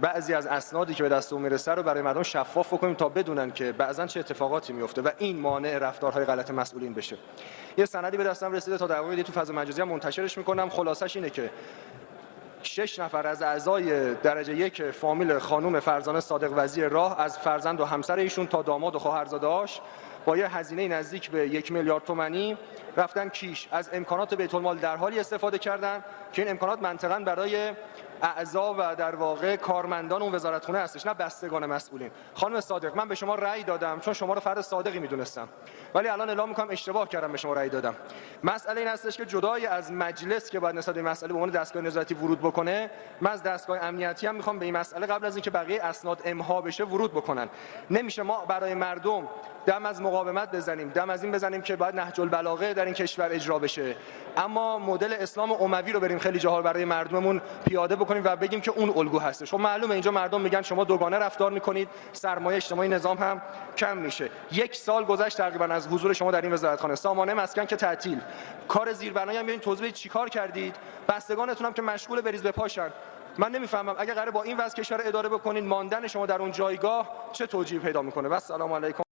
بعضی از اسنادی که به دستمون میرسه رو برای مردم شفاف بکنیم تا بدونن که بعضا چه اتفاقاتی میفته و این مانع رفتارهای غلط مسئولین بشه. یه سندی به دستم رسیده تا در واقع تو فضا مجازی هم منتشرش میکنم. خلاصش اینه که 6 نفر از اعضای درجه 1 فامیل خانم فرزانه صادق وزیر راه از فرزند و همسر ایشون تا داماد و خواهرزاده‌اش با یه هزینه نزدیک به 1 میلیارد تومانی رفتن کیش از امکانات بیت المال در حالی استفاده کردن که این امکانات منطقاً برای اعضا و در واقع کارمندان اون وزارتخونه هستش، نه بستگان مسئولین. خانم صادق، من به شما رأی دادم چون شما رو فرد صادقی میدونستم، ولی الان اعلام میکنم اشتباه کردم به شما رأی دادم. مسئله این هستش که جدای از مجلس که باید نسبت به این مسئله به عنوان دستگاه نظارتی ورود بکنه، من از دستگاه امنیتی هم میخوام به این مسئله قبل از اینکه بقیه اسناد امها بشه ورود بکنن. نمیشه ما برای مردم دم از مقاومت بزنیم، دم از این بزنیم که باید نهج البلاغه در این کشور اجرا بشه، اما مدل اسلام اموی رو بریم خیلی جاها برای مردممون پیاده بکنیم و بگیم که اون الگو هستش. خب معلومه اینجا مردم میگن شما دوگانه رفتار میکنید، سرمایه اجتماعی نظام هم کم میشه. 1 سال گذشت تقریبا از حضور شما در این وزارتخانه، سامانه مسکن که تعطیل، کار زیربنایی هم بیاین توضیح بدید چیکار کردید، بستگانتون هم که مشغول بریز بپاشن. من نمیفهمم اگه قراره با این وضع کشور اداره بکنید، ماندن شما در اون جایگاه چه توجیه پیدا میکنه؟ و السلام علیکم.